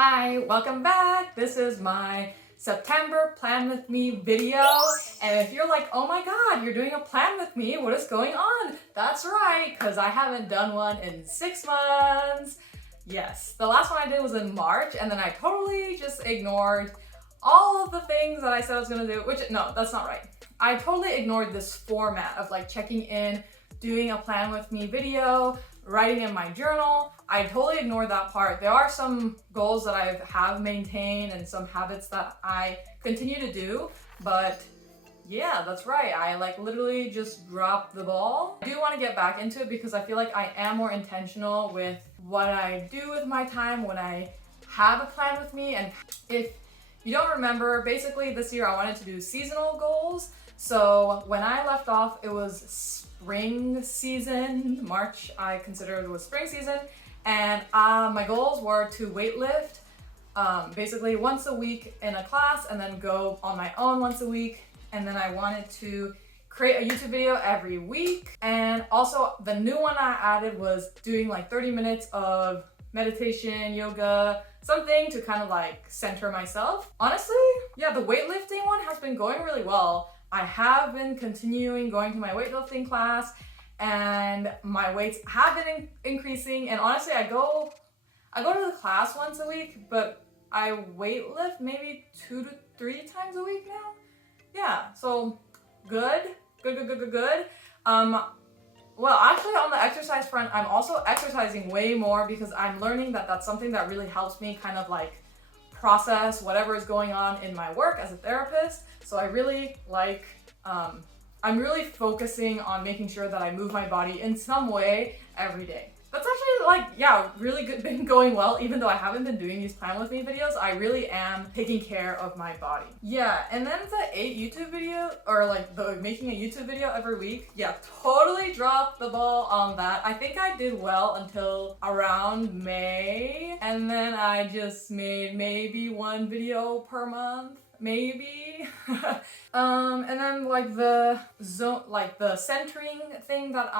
Hi, welcome back. This is my September plan with me video. And if you're like, oh my God, you're doing a plan with me, what is going on? That's right, because I haven't done one in 6 months. Yes, the last one I did was in March, and then I totally just ignored all of the things that I said I was gonna do, which, no, that's not right. I totally ignored this format of like checking in, doing a plan with me video, writing in my journal. I totally ignored that part. There are some goals that I have maintained and some habits that I continue to do, but yeah, that's right. I like literally just dropped the ball. I do want to get back into it because I feel like I am more intentional with what I do with my time when I have a plan with me. And if you don't remember, basically this year I wanted to do seasonal goals. So when I left off, it was spring season. March I considered was spring season, and my goals were to weightlift basically once a week in a class and then go on my own once a week. And then I wanted to create a YouTube video every week. And also the new one I added was doing like 30 minutes of meditation, yoga, something to kind of like center myself. Honestly, yeah, the weightlifting one has been going really well. I have been continuing going to my weightlifting class and my weights have been increasing. And honestly, I go to the class once a week, but I weightlift maybe 2 to 3 times a week now. Yeah, so good. Well, actually on the exercise front, I'm also exercising way more because I'm learning that that's something that really helps me kind of like process whatever is going on in my work as a therapist. So I really like, I'm really focusing on making sure that I move my body in some way every day. That's actually like, yeah, really good, been going well. Even though I haven't been doing these plan with me videos, I really am taking care of my body. Yeah, and then the 8 YouTube video, or like the making a YouTube video every week, yeah, totally dropped the ball on that. I think I did well until around May, and then I just made maybe 1 video per month. Maybe. And then like the zone, like the centering thing that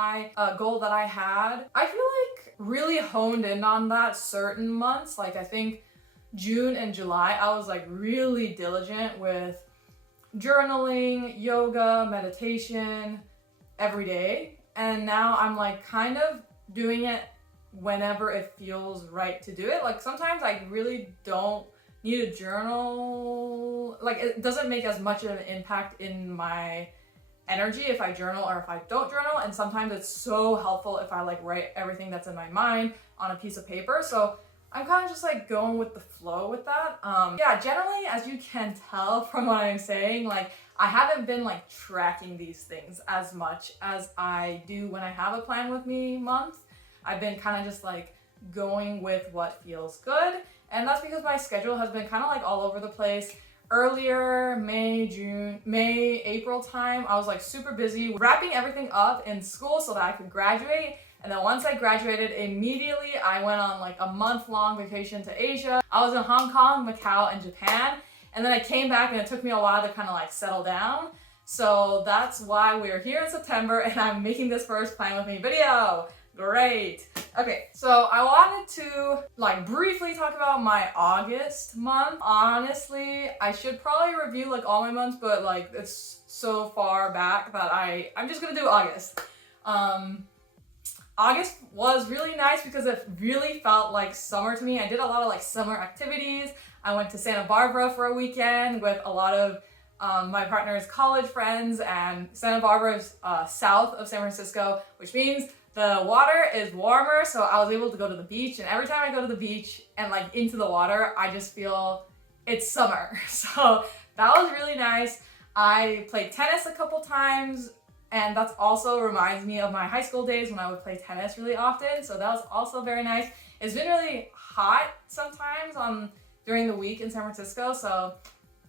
goal that I had, I feel like really honed in on that certain months. Like I think June and July, I was like really diligent with journaling, yoga, meditation every day. And now I'm like kind of doing it whenever it feels right to do it. Like sometimes I really don't need a journal, like it doesn't make as much of an impact in my energy if I journal or if I don't journal, and sometimes it's so helpful if I like write everything that's in my mind on a piece of paper. So I'm kind of just like going with the flow with that. Yeah, generally, as you can tell from what I'm saying, like I haven't been like tracking these things as much as I do when I have a plan with me month. I've been kind of just like going with what feels good. And that's because my schedule has been kind of like all over the place. Earlier, May, April time, I was like super busy wrapping everything up in school so that I could graduate. And then once I graduated, immediately I went on like a month-long vacation to Asia. I was in Hong Kong, Macau, and Japan. And then I came back and it took me a while to kind of like settle down. So that's why we're here in September and I'm making this first plan with me video. Great. Okay, so I wanted to like briefly talk about my August month. Honestly, I should probably review like all my months, but like it's so far back that I'm just gonna do August. August was really nice because it really felt like summer to me. I did a lot of like summer activities. I went to Santa Barbara for a weekend with a lot of my partner's college friends, and Santa Barbara is south of San Francisco, which means the water is warmer, so I was able to go to the beach, and every time I go to the beach and like into the water, I just feel it's summer. So that was really nice. I played tennis a couple times, and that's also reminds me of my high school days when I would play tennis really often. So that was also very nice. It's been really hot sometimes during the week in San Francisco. So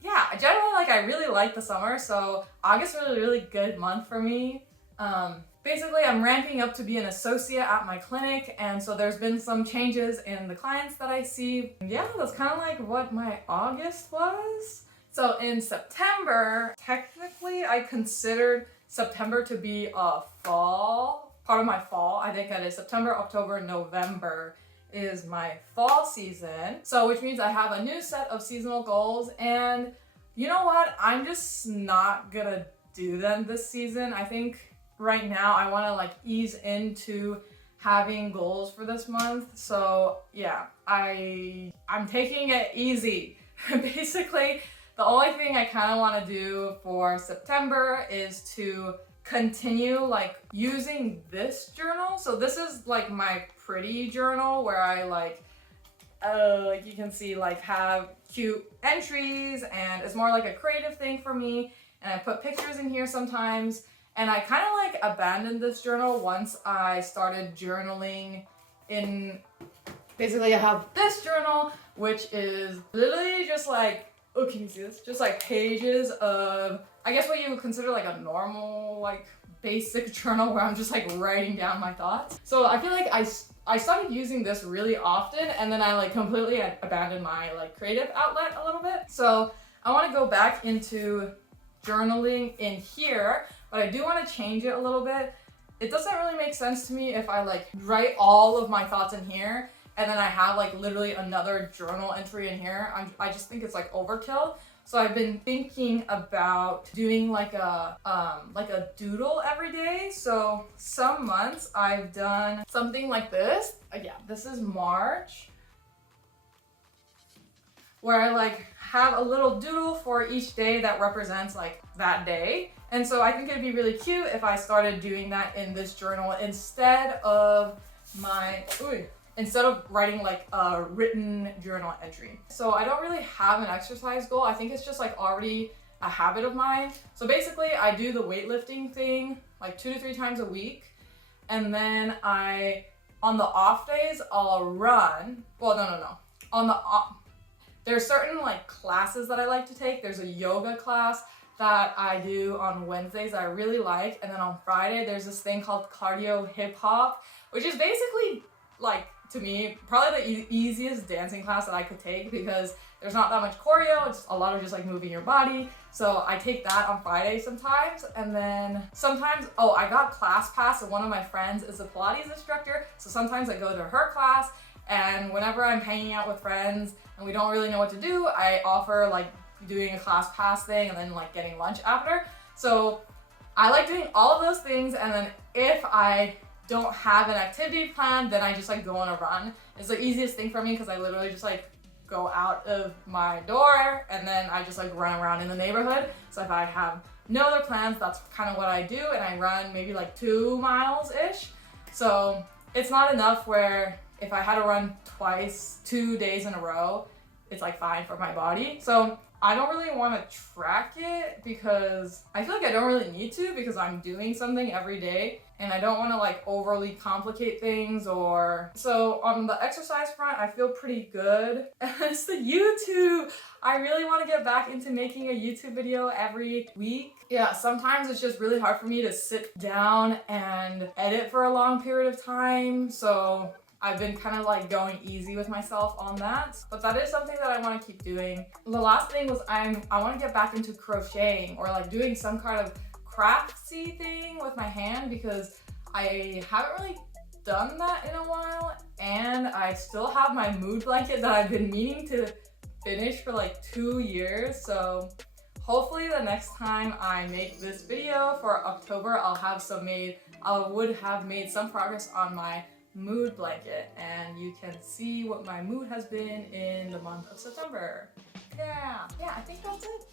yeah, generally like I really like the summer. So August was a really good month for me. Basically, I'm ramping up to be an associate at my clinic, and so there's been some changes in the clients that I see. Yeah, that's kind of like what my August was. So in September, technically I considered September to be a fall, part of my fall. I think that is September, October, November is my fall season. So which means I have a new set of seasonal goals, and you know what? I'm just not gonna do them this season. I think right now I want to like ease into having goals for this month. So yeah, I'm taking it easy. Basically, the only thing I kind of want to do for September is to continue like using this journal. So this is like my pretty journal where I like you can see like have cute entries, and it's more like a creative thing for me, and I put pictures in here sometimes. And I kind of like abandoned this journal once I started journaling in, basically I have this journal, which is literally just like, oh, can you see this? Just like pages of, I guess what you would consider like a normal, like basic journal where I'm just like writing down my thoughts. So I feel like I started using this really often, and then I like completely abandoned my like creative outlet a little bit. So I want to go back into journaling in here, but I do want to change it a little bit. It doesn't really make sense to me if I like write all of my thoughts in here and then I have like literally another journal entry in here. I just think it's like overkill. So I've been thinking about doing like a doodle every day. So some months I've done something like this. Yeah, this is March, where I like have a little doodle for each day that represents like that day. And so I think it'd be really cute if I started doing that in this journal instead of writing like a written journal entry. So I don't really have an exercise goal. I think it's just like already a habit of mine. So basically I do the weightlifting thing like 2 to 3 times a week. And then on the off days, I'll run. Well, no. There's certain like classes that I like to take. There's a yoga class that I do on Wednesdays that I really like. And then on Friday, there's this thing called cardio hip hop, which is basically like, to me, probably the easiest dancing class that I could take because there's not that much choreo. It's a lot of just like moving your body. So I take that on Friday sometimes. And then sometimes, I got class pass, and one of my friends is a Pilates instructor. So sometimes I go to her class, and whenever I'm hanging out with friends and we don't really know what to do, I offer like doing a class pass thing and then like getting lunch after. So I like doing all of those things, and then if I don't have an activity plan, then I just like go on a run. It's the easiest thing for me because I literally just like go out of my door and then I just like run around in the neighborhood. So if I have no other plans, that's kind of what I do, and I run maybe like 2 miles-ish. So it's not enough where if I had to run twice, 2 days in a row, it's like fine for my body. So I don't really want to track it because I feel like I don't really need to, because I'm doing something every day and I don't want to like overly complicate things. Or so on the exercise front, I feel pretty good. It's the YouTube. I really want to get back into making a YouTube video every week. Yeah, sometimes it's just really hard for me to sit down and edit for a long period of time. So I've been kind of like going easy with myself on that, but that is something that I want to keep doing. The last thing was I want to get back into crocheting or like doing some kind of craftsy thing with my hand, because I haven't really done that in a while, and I still have my mood blanket that I've been meaning to finish for like 2 years. So hopefully the next time I make this video for October, I would have made some progress on my mood blanket, and you can see what my mood has been in the month of September. Yeah, I think that's it.